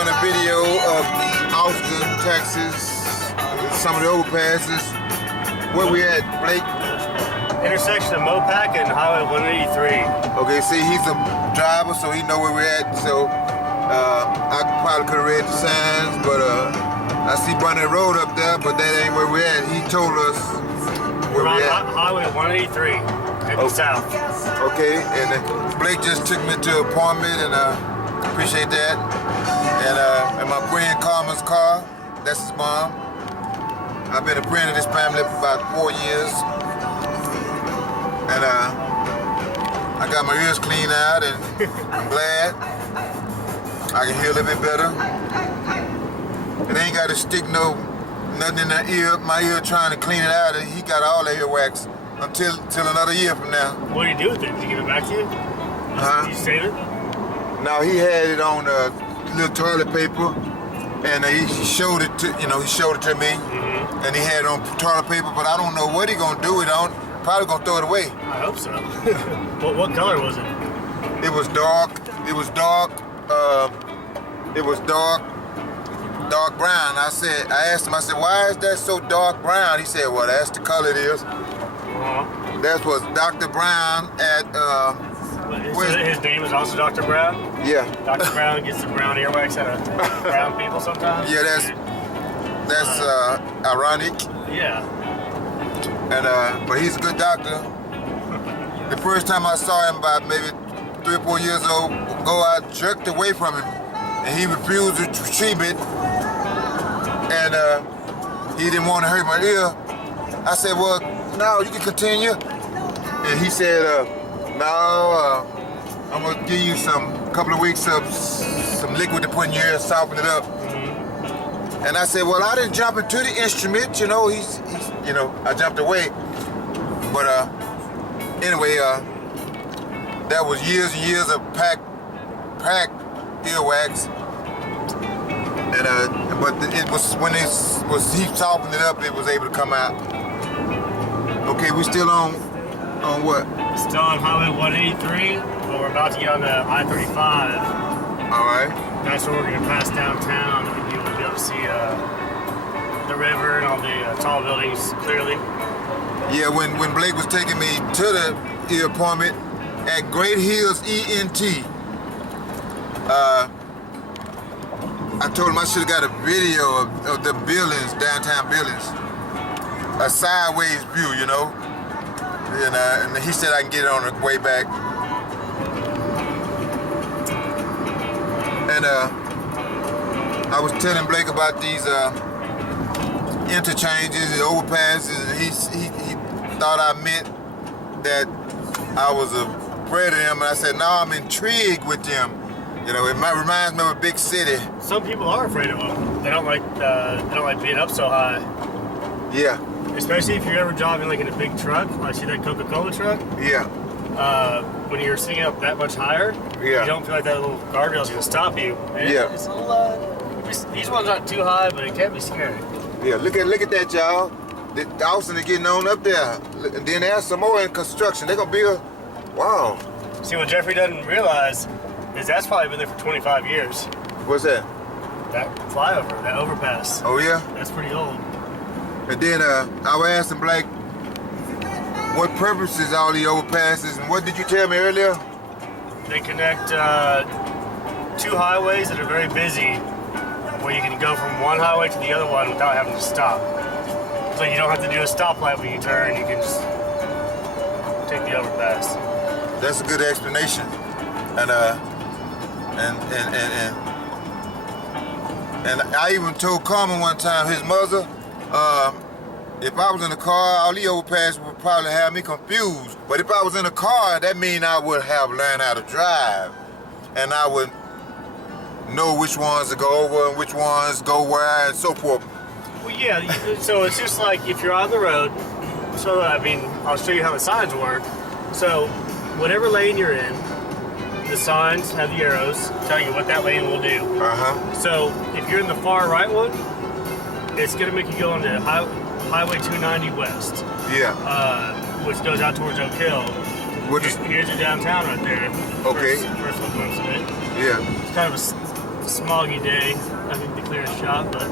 doing a video of Austin, Texas, some of the overpasses. Where we at, Blake? Intersection of Mopac and Highway 183. Okay, see, he's a driver, so he know where we're at. So I probably could have read the signs, but I see Bunny Road up there, but that ain't where we're at. He told us where we're at. Highway 183, heading south. Okay, and Blake just took me to an appointment, and appreciate that. And my friend Carmen's car, that's his mom. I've been a friend of this family for about 4 years. And I got my ears cleaned out, and I'm glad I can hear a little bit better. It ain't got to stick nothing in the ear, my ear trying to clean it out, and he got all the earwax until another year from now. What do you do with it? Did he give it back to you? Did you save it? No, he had it on little toilet paper, and he showed it to me, and he had it on toilet paper, but I don't know what he gonna do with it on. Probably gonna throw it away. I hope so. What color was it? It was dark. It was dark. Dark brown. I asked him, why is that so dark brown? He said, well, that's the color it is. That was Dr. Brown at, so his name is also Dr. Brown? Yeah. Dr. Brown gets the brown earwax out of brown people sometimes? Yeah, that's ironic. Yeah. And but he's a good doctor. The first time I saw him, about maybe 3 or 4 years ago, I jerked away from him, and he refused the treatment, and he didn't want to hurt my ear. I said, well, no, you can continue. And he said, no, I'm gonna give you a couple of weeks of some liquid to put in your ear, soften it up. And I said, well, I didn't jump into the instrument, he's I jumped away. But anyway, that was years and years of packed earwax. And but it was when he softened it up, it was able to come out. Okay, we still on what? Still on Highway 183, but we're about to get on the I-35. All right. That's where we're going to pass downtown, and you'll be able to see the river and all the tall buildings clearly. Yeah, when Blake was taking me to the ear appointment at Great Hills ENT, I told him I should have got a video of the buildings, downtown buildings, a sideways view, and he said I can get it on the way back. And I was telling Blake about these interchanges and overpasses, and he thought I meant that I was afraid of them, and I said, no, I'm intrigued with them. It reminds me of a big city. Some people are afraid of them. They don't like being up so high. Yeah. Especially if you're ever driving like in a big truck, like see that Coca-Cola truck. Yeah. When you're sitting up that much higher, you don't feel like that little guardrail is going to stop you. And it's a little, these ones aren't too high, but it can be scary. Yeah, look at that, y'all. The Austin is getting on up there. And then there's some more in construction. They're going to build. Wow. See, what Jeffrey doesn't realize is that's probably been there for 25 years. What's that? That flyover, that overpass. Oh, yeah? That's pretty old. And then I was asking Blake, what purposes all these overpasses, and what did you tell me earlier? They connect two highways that are very busy, where you can go from one highway to the other one without having to stop. So you don't have to do a stoplight when you turn, you can just take the overpass. That's a good explanation. And I even told Carmen one time, his mother, if I was in a car, all these overpasses would probably have me confused. But if I was in a car, that means I would have learned how to drive. And I would know which ones to go over and which ones go where and so forth. Well, yeah, so it's just like if you're on the road, so I'll show you how the signs work. So whatever lane you're in, the signs have the arrows telling you what that lane will do. So if you're in the far right one, it's going to make you go into Highway 290 West. Yeah. Which goes out towards Oak Hill. Here's your downtown right there. Okay. First one glimpse of it. Yeah. It's kind of a smoggy day. I think the clearest shot, but I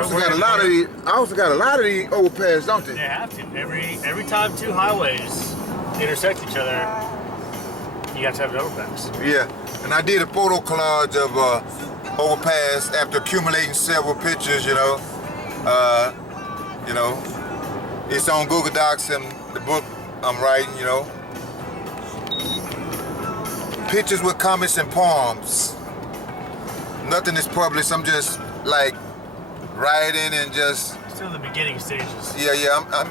also got a lot of these. I also got a lot of these overpass, don't they? they have to. Every time two highways intersect each other, you have to have an overpass. Yeah, and I did a photo collage of overpass after accumulating several pictures. It's on Google Docs and the book I'm writing. Pictures with comments and poems. Nothing is published. I'm just like writing and just. Still in the beginning stages. Yeah. I'm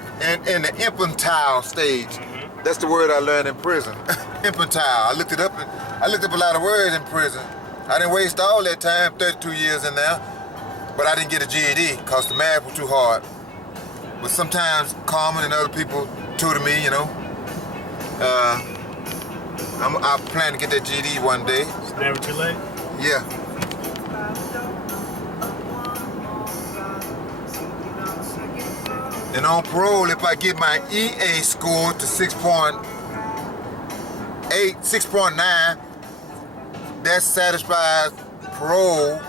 in the infantile stage. Mm-hmm. That's the word I learned in prison. Infantile. I looked it up. I looked up a lot of words in prison. I didn't waste all that time, 32 years in there, but I didn't get a GED because the math was too hard. But sometimes Carmen and other people tutor me, I plan to get that GED one day. It's never too late. Yeah. And on parole, if I get my EA score to 6.8, 6.9, that satisfies parole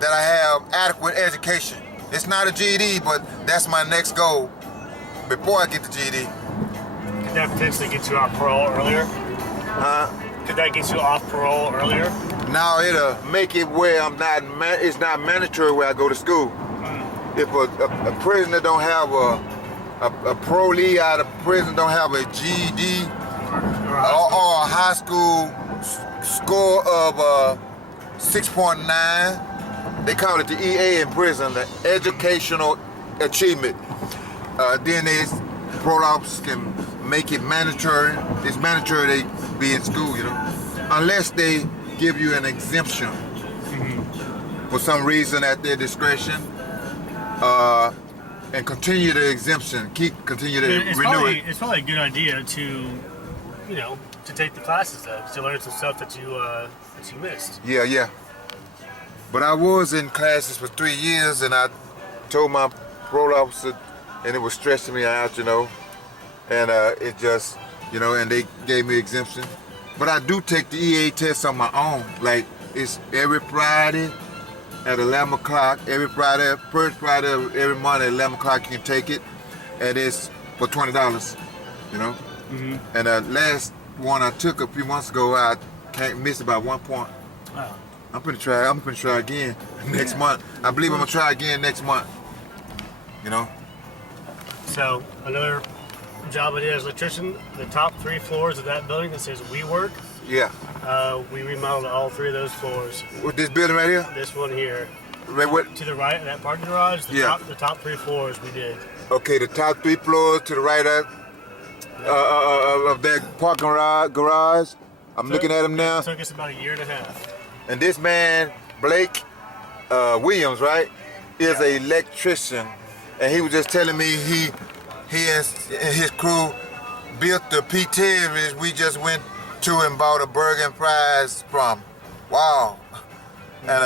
that I have adequate education. It's not a GED, but that's my next goal before I get the GED. Could that potentially get you off parole earlier? Could that get you off parole earlier? Now it'll make it where it's not mandatory where I go to school. If a prisoner don't have a parolee out of prison don't have a GED or a high school score of 6.9, they call it the EA in prison, the educational achievement. Then parole officers can make it mandatory. It's mandatory they be in school, unless they give you an exemption for some reason at their discretion. And continue the exemption, continue to renew it. It's probably a good idea to take the classes though, to learn some stuff that you missed. Yeah. But I was in classes for 3 years, and I told my parole officer, and it was stressing me out, and it just, and they gave me exemption. But I do take the EA test on my own. Like, it's every Friday at 11 o'clock, first Friday of every month at 11 o'clock you can take it, and it's for $20, Mm-hmm. And the last one I took a few months ago, I can't miss about 1 point. Wow. I'm gonna try again next month. I believe I'm gonna try again next month. So another job I did as an electrician, the top 3 floors of that building that says We Work. Yeah. We remodeled all 3 of those floors. With this building right here? This one here. What? To the right, that parking garage, the top 3 floors we did. Okay, the top 3 floors to the right of that parking garage. I'm looking at them now. It took us about a year and a half. And this man, Blake Williams, right, is an electrician. And he was just telling me he and his crew built the P-10 we just went to and bought a burger and fries from. Wow. And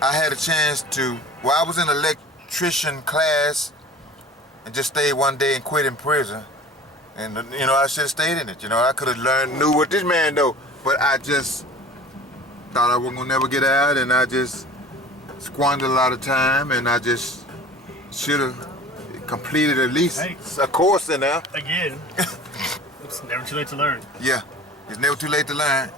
I had a chance to, I was in electrician class and just stayed one day and quit in prison. And I should have stayed in it. I could have knew what this man know, but I just thought I wasn't gonna never get out, and I just squandered a lot of time, and I just should have completed at least a course in there. Again, it's never too late to learn. Yeah, it's never too late to learn.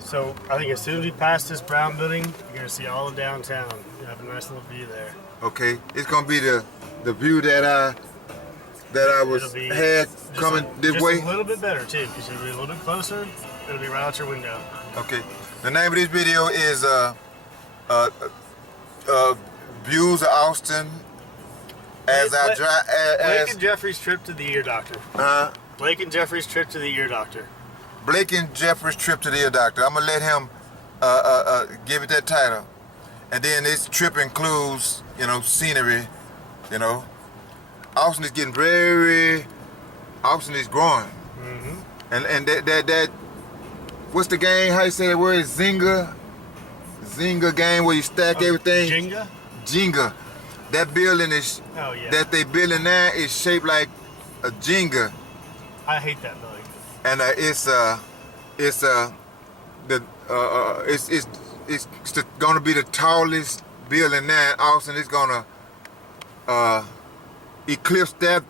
So I think as soon as we pass this brown building, you're gonna see all of downtown. You have a nice little view there. Okay, it's gonna be the view that I had coming this way. Just a little bit better too, because you'll be a little bit closer. It'll be right out your window. Okay. The name of this video is Views of Austin as I drive. Blake and Jeffrey's trip to the ear doctor. Blake and Jeffrey's trip to the ear doctor. Blake and Jeffrey's trip to the ear doctor. I'm gonna let him give it that title. And then this trip includes, scenery, Austin is getting Austin is growing. Mm-hmm. And that, what's the game, how you say that word, Zynga game where you stack everything? Jenga? Jenga. That building is, that they building now is shaped like a Jenga. I hate that building. And it's gonna be the tallest building now in Austin. It's gonna eclipse that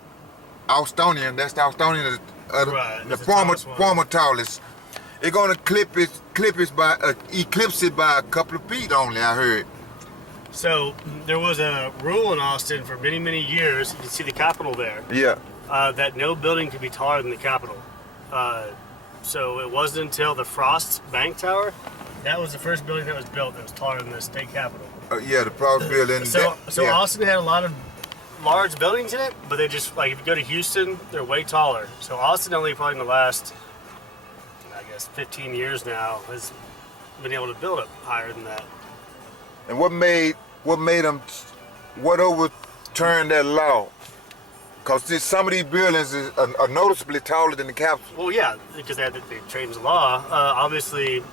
Austonian. That's the Austonian, Right, the that's the tallest one. former tallest. It's gonna eclipse it by a couple of feet only. I heard. So there was a rule in Austin for many, many years. You can see the Capitol there. Yeah. That no building could be taller than the Capitol. So it wasn't until the Frost Bank Tower, that was the first building that was built that was taller than the state capitol. Yeah, the Frost building. So yeah. Austin had a lot of large buildings in it, but they just, like, if you go to Houston, they're way taller. So Austin only probably in the last, I guess, 15 years now has been able to build up higher than that. And what overturned that law? Because some of these buildings are noticeably taller than the Capitol. Well, yeah, because they changed the law. Obviously,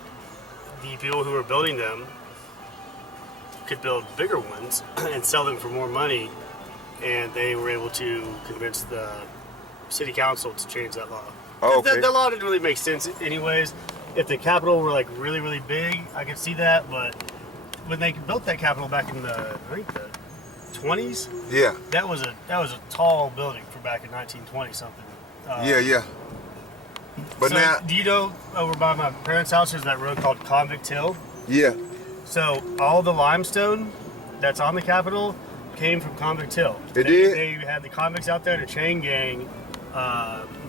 the people who were building them could build bigger ones and sell them for more money, and they were able to convince the city council to change that law. Oh, okay. The law didn't really make sense anyways. If the Capitol were like really, really big, I could see that, but when they built that Capitol back in the 20s, Yeah. that was a tall building for back in 1920 something. Yeah. But so now, do you know over by my parents' house there's that road called Convict Hill? yeah. So all the limestone that's on the Capitol came from Convict Hill. It did? They had the convicts out there in a chain gang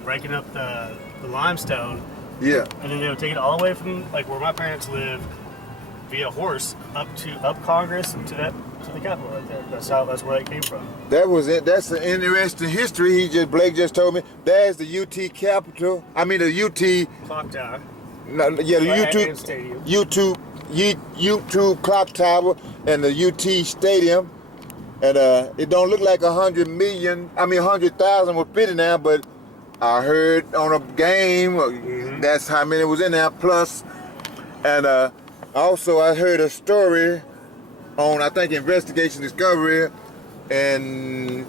breaking up the limestone, Yeah. and then they would take it all the way from like where my parents live via horse up Congress and to the Capitol right there. That's where that came from. That was it. That's an interesting history. Blake just told me. There's the UT Capitol. I mean the UT. Clock tower. No, yeah, the And stadium. YouTube clock tower and the UT stadium. And it don't look like 100,000 would fit in there, but I heard on a game that's how many was in there plus. And also I heard a story on, I think, Investigation Discovery, and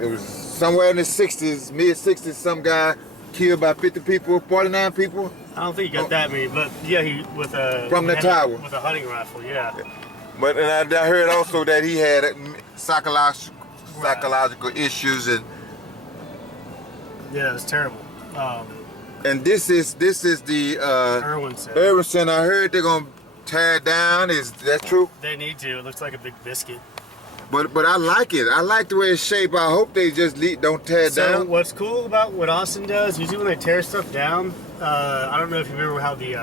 it was somewhere in the 60s, mid-60s, some guy killed by 50 people, 49 people. I don't think he got that many, but yeah, he with a From the tower. with a hunting rifle, yeah. But and I heard also that he had psychological issues, and Yeah, it's terrible. this is the Irwin said Irwin Center. I heard they're gonna tear it down. Is that true? they need to. It looks like a big biscuit. But I like it. I like the way it's shaped. I hope they just don't tear it So down. what's cool about what Austin does, usually when they tear stuff down, I don't know if you remember how the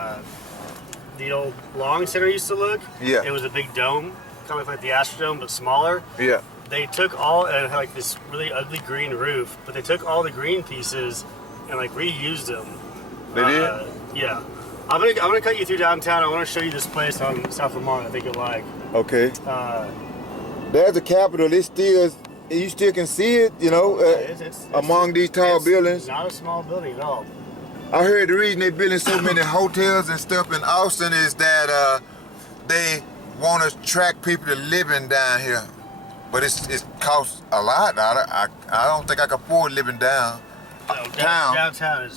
old Long Center used to look. Yeah. It was a big dome, kind of like the Astrodome, but smaller. Yeah. They took all, and it had like this really ugly green roof, but they took all the green pieces and like reused them. They did? Yeah. I'm gonna cut you through downtown. I want to show you this place on South Lamar. I think you'll like. Okay. There's the Capitol. You still can see it, It's among these tall buildings. Not a small building at all. I heard the reason they're building so many hotels and stuff in Austin is that they want to attract people to living down here. But it costs a lot. I don't think I can afford living down. Town. Downtown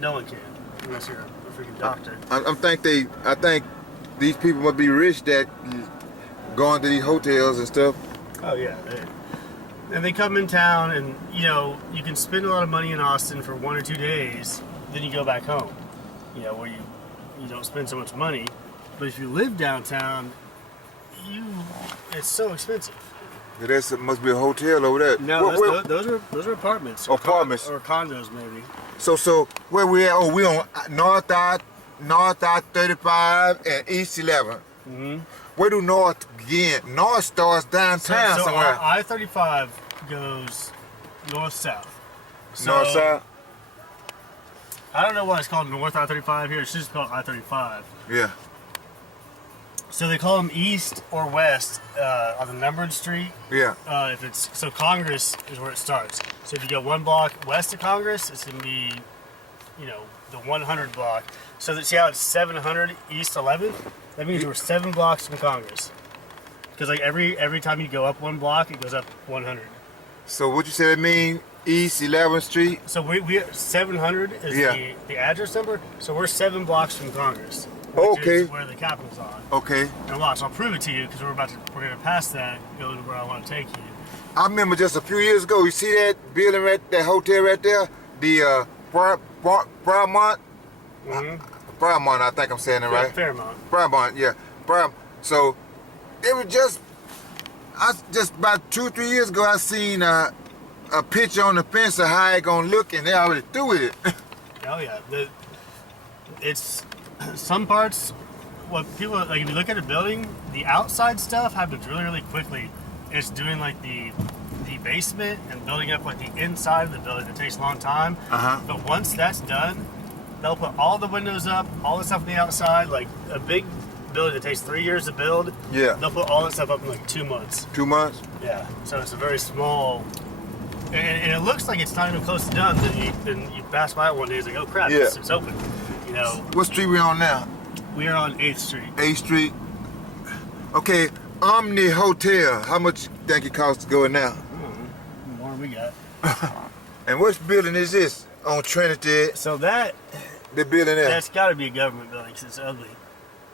no one can unless you're a freaking doctor. I think these people must be rich that going to these hotels and stuff. Oh yeah, and they come in town, and you can spend a lot of money in Austin for 1 or 2 days, then you go back home. Where you don't spend so much money. But if you live downtown, it's so expensive. There must be a hotel over there. No, those are apartments. Apartments. Or condos maybe. So where we at? Oh, we on North I-35 and East 11. Mm-hmm. Where do North begin? North starts downtown so somewhere. I-35 goes north-south. So, North-south? I don't know why it's called North I-35 here. It's just called I-35. Yeah. So they call them east or west on the numbered street. Yeah. So Congress is where it starts. So if you go 1 block west of Congress, it's gonna be, the 100 block. So see how it's 700 East 11th? That means we're 7 blocks from Congress. Because like every time you go up 1 block, it goes up 100. So what you say that mean? East 11th Street. So we 700 is Yeah. the address number. So we're 7 blocks from Congress. Okay. Is where the Capitol's on. Okay. And watch, I'll prove it to you because we're gonna pass that, go to where I want to take you. I remember just a few years ago, you see that building that hotel right there? The Fairmont? Fairmont, I think I'm saying it right. Fairmont. Fairmont, yeah. So it was just about 2-3 years ago, I seen a picture on the fence of how it gonna look, and they already through with it. Oh yeah, it's some parts. What people like, if you look at a building, the outside stuff happens really quickly. It's doing like the basement and building up like the inside of the building. It takes a long time. But once that's done, they'll put all the windows up, all the stuff on the outside. Like a big building that takes 3 years to build. Yeah. They'll put all that stuff up in like 2 months. 2 months? Yeah. So it's a very small. And it looks like it's not even close to done. Then you pass by it one day, it's like, oh crap, Yeah. it's open. You know. What street we on now? We are on 8th Street. 8th Street. Okay, Omni Hotel. How much you think it costs to go in now? More we got. And which building is this? On Trinity? So the building there? that's got to be a government building because it's ugly.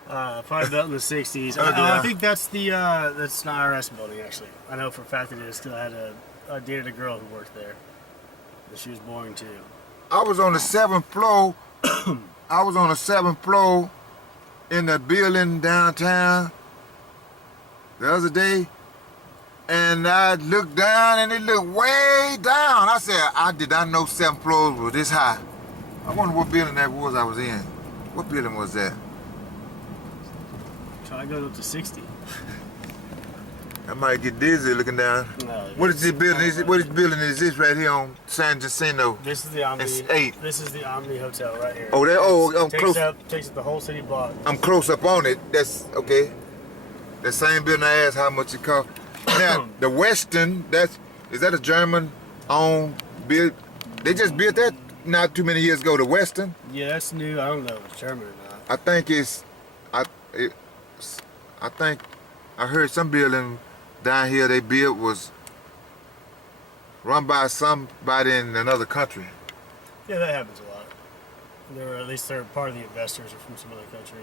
Probably built in the 60s. Oh, I think that's that's an IRS building actually. I know for a fact it is because I dated a girl who worked there. And she was boring too. I was on the 7th floor. I was on the 7th floor in the building downtown the other day, and I looked down and it looked way down. I said, I did not know 7th floors were this high. I wonder what building that was I was in. What building was that? Try to go up to 60. I might get dizzy looking down. No, What is this building? What building is this right here on San Jacinto? This is the Omni. It's 8. This is the Omni Hotel right here. I'm close. Takes up the whole city block. I'm close up on it. That's okay. That same building I asked how much it cost. Now the Weston, is that a German-owned build? They just built that not too many years ago. The Weston. Yeah, that's new. I don't know if it's German or not. I think I think I heard some building down here they built was run by somebody in another country. Yeah, that happens a lot. At least they're part of the investors are from some other country.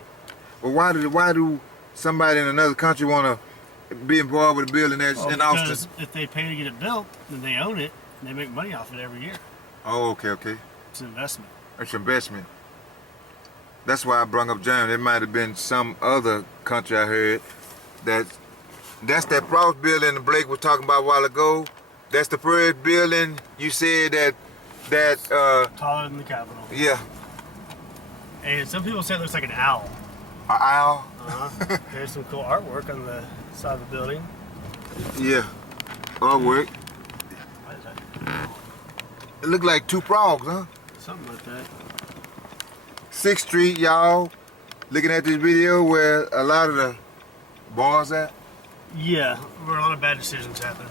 Well, why do somebody in another country want to be involved with a building that's in Austin? Because if they pay to get it built, then they own it and they make money off it every year. Oh, okay. It's an investment. It's investment. That's why I brought up Germany. It might have been some other country I heard. That's that Frost building that Blake was talking about a while ago. That's the first building you said that Taller than the Capitol. yeah. And some people say it looks like an owl. An owl? There's some cool artwork on the side of the building. Yeah. Artwork. What is that? It looked like 2 frogs, huh? Something like that. 6th Street, y'all. Looking at this video where a lot of the bars at. Yeah, where a lot of bad decisions happen.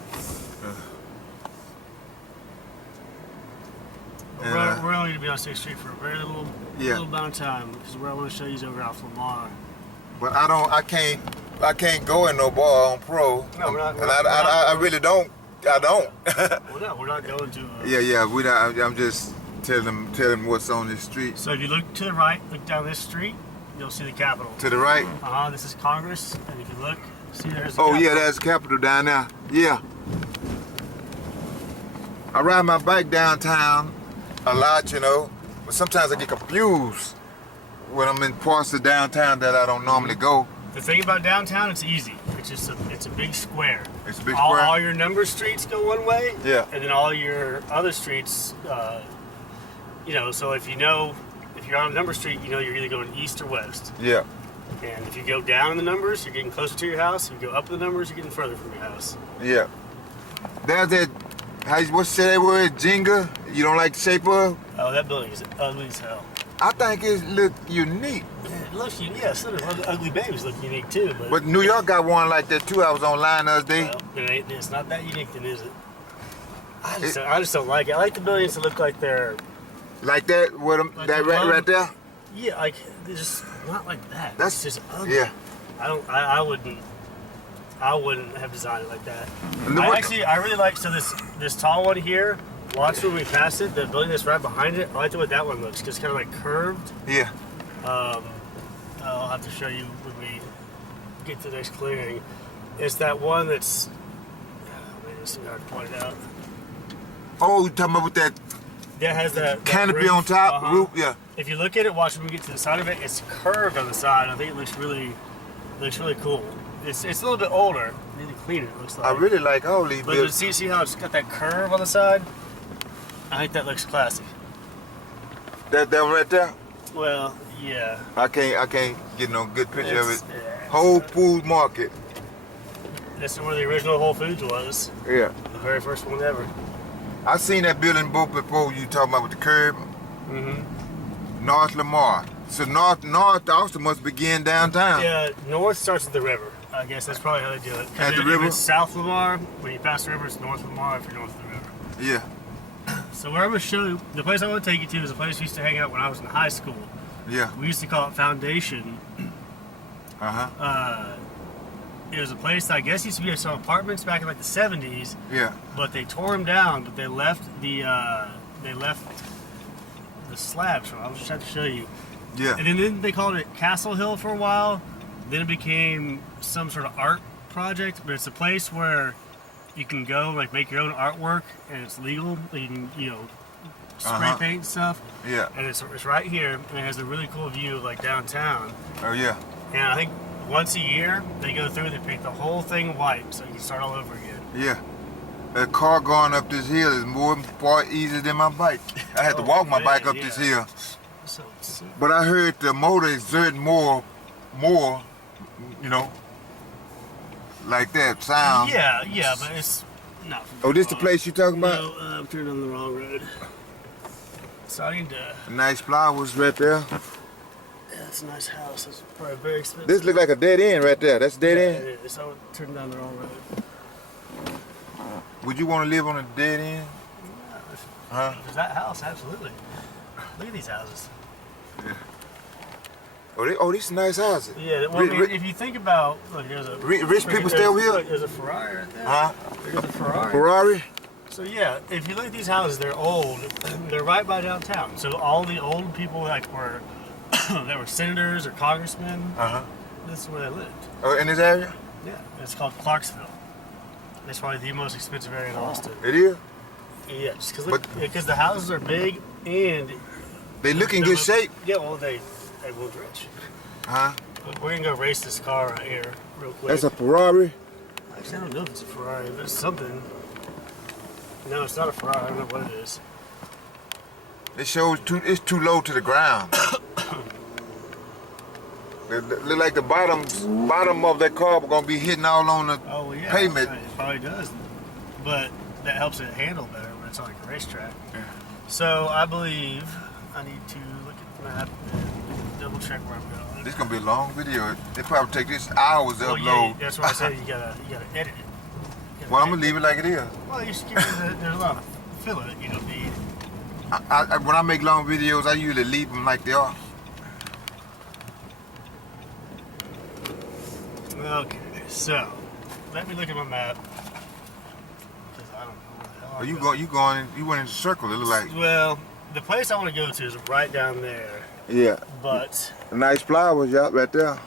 We're only going to be on 6th Street for a very little amount of time because where I want to show you is over off Lamar. But I can't go in no bar on pro. No, we're not. I really don't. I don't. Well, no, we're not going to. Yeah. We not. I'm just telling them what's on this street. So if you look to the right, look down this street, you'll see the Capitol. To the right. This is Congress, and if you look, see there's the Oh Capitol. yeah, that's Capitol down there. Yeah. I ride my bike downtown a lot, but sometimes I get confused when I'm in parts of downtown that I don't normally go. The thing about downtown, it's easy. It's a big square. It's a big square. All your number streets go one way. Yeah. And then all your other streets, so if you're on a number street, you're either going east or west. Yeah. And if you go down in the numbers, you're getting closer to your house. If you go up in the numbers, you're getting further from your house. Yeah. There's that, what's that word, Jenga? You don't like the shape of? Oh, that building is ugly as hell. I think it look unique. It looks unique. Yeah, some of the ugly babies look unique too. But New York got one like that too. I was online the other day. Well, it's not that unique then, is it? I just don't like it. I like the buildings to look like they're... Like that? Like that right there? Yeah, like, they're just not like that. That's it's just ugly. Yeah. I wouldn't have designed it like that. And I really like, so this tall one here, watch when we pass it, the building that's right behind it. I like the way that one looks, because it's kind of like curved. Yeah. I'll have to show you when we get to the next clearing. It's that one that's. Maybe it's hard to point it out. Oh, you talking about with that That has that canopy roof. on top, roof? Yeah. If you look at it, watch when we get to the side of it. It's curved on the side. I think it looks really cool. It's a little bit older. You need to clean it. It looks like. I really like all these But buildings. see how it's got that curve on the side? I think that looks classy. That one right there. Well, yeah. I can't get no good picture of it. Yeah. Whole Food Market. This is where the original Whole Foods was. Yeah. The very first one ever. I seen that building both before you talking about with the curb. Mm-hmm. North Lamar. So north also must begin downtown. Yeah, north starts at the river. I guess that's probably how they do it. At the if river? it's South Lamar, when you pass the river, it's North Lamar if you're north of the river. Yeah. So where I'm going to show you, the place I want to take you to is a place we used to hang out when I was in high school. Yeah. We used to call it Foundation. Uh-huh. It was a place that I guess used to be some apartments back in like the 70s, Yeah. but they tore them down. But they left the slabs from. I'll just have to show you. Yeah. And then they called it Castle Hill for a while. Then it became some sort of art project, but it's a place where you can go like make your own artwork, and it's legal. You can spray paint and stuff. Yeah. And it's right here, and it has a really cool view of like downtown. Oh yeah. And I think once a year they go through, they paint the whole thing white, so you can start all over again. Yeah. A car going up this hill is far easier than my bike. I had to walk my bike up this hill. So, But I heard the motor exert more, like that sound. yeah, but it's not. Oh, this the place you talking about? No, I'm turning on the wrong road. So I need to. Nice flowers right there. Yeah, it's a nice house. It's probably very expensive. This look like a dead end right there. That's a dead end? It is. So I'm turning down the wrong road. Would you want to live on a dead end? Huh? There's that house, absolutely. Look at these houses. Yeah. Oh, these nice houses. Yeah, well, if you think about, look, there's a Rich people stay over here? Look, there's a Ferrari right there. Huh? There's a Ferrari. Ferrari? So yeah, if you look at these houses, they're old. They're right by downtown. So all the old people that were senators or congressmen, this is where they lived. Oh, in this area? Yeah, it's called Clarksville. It's probably the most expensive area in Austin. It is? Yeah, just because the houses are big and they look in good shape. Yeah, well they will rich. Huh? We're gonna go race this car right here real quick. That's a Ferrari? Actually, I don't know if it's a Ferrari, but it's something. No, it's not a Ferrari. I don't know what it is. It shows it's too low to the ground. It look like the bottom of that car gonna be hitting all on the pavement. It probably does, but that helps it handle better when it's on like a racetrack. Yeah. So I believe I need to look at the map and double check where I'm going. This gonna be a long video. It probably take this hours to upload. Yeah, that's why I said you gotta edit it. Well, I'm gonna leave it like it is. Well, you should give it there's a lot of filler that you don't need. When I make long videos, I usually leave them like they are. Okay, so let me look at my map because I don't know where the hell I'm going. You went in a circle. It look like. Well, the place I want to go to is right down there. Yeah. But nice flowers, y'all, right there.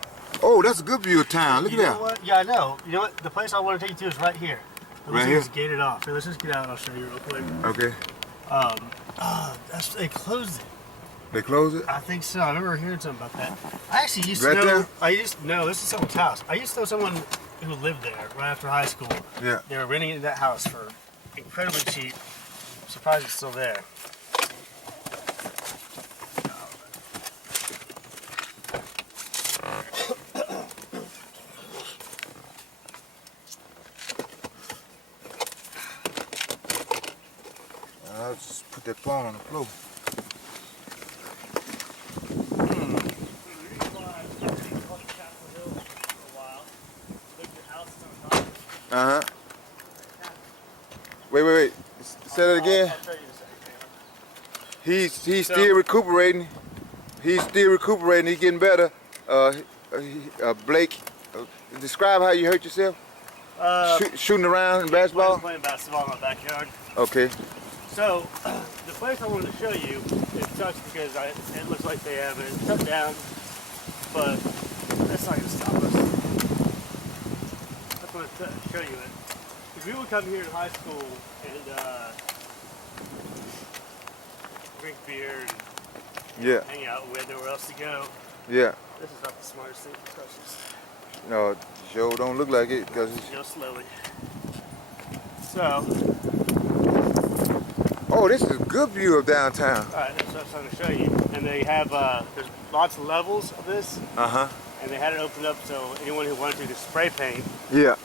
Oh, that's a good view of town. Look at that. You know what? Yeah, I know. You know what? The place I want to take you to is right here. Right here? It's gated off. Here, let's just get out and I'll show you real quick. Okay. They closed it. They closed it? I think so. I remember hearing something about that. I actually used to Right know. there? No, this is someone's house. I used to know someone who lived there right after high school. Yeah. They were renting that house for incredibly cheap. I'm surprised it's still there. I'll just put that phone on the floor. Uh-huh. Wait. Say that again. He's still recuperating. He's still recuperating. He's getting better. Blake, describe how you hurt yourself. Shooting around in basketball. Playing basketball in my backyard. Okay. So, the place I wanted to show you, it sucks because it looks like they have it shut down, but that's not going to stop us. I just wanted to show you it. Because we would come here in high school and drink beer and Yeah. hang out. We had nowhere else to go. Yeah. This is not the smartest thing for crutches. No, Joe don't look like it because it's... Go slowly. So, Oh, this is a good view of downtown. alright, that's what I'm trying to show you. And they have, there's lots of levels of this. Uh-huh. And they had it opened up so anyone who wanted to could spray paint. Yeah.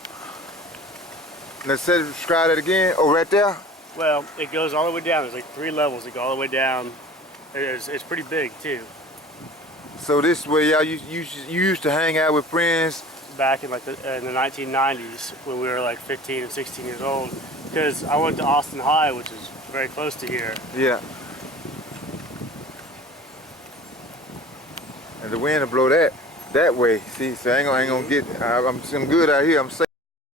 Let's describe it again. Oh, right there? Well, it goes all the way down. There's like 3 levels that go all the way down. It's pretty big too. So this is where y'all you used to hang out with friends? Back in like in the 1990s when we were like 15 and 16 years old. Because I went to Austin High, which is very close to here. Yeah. And the wind will blow that way. See, so I ain't gonna get. I'm good out here. I'm safe.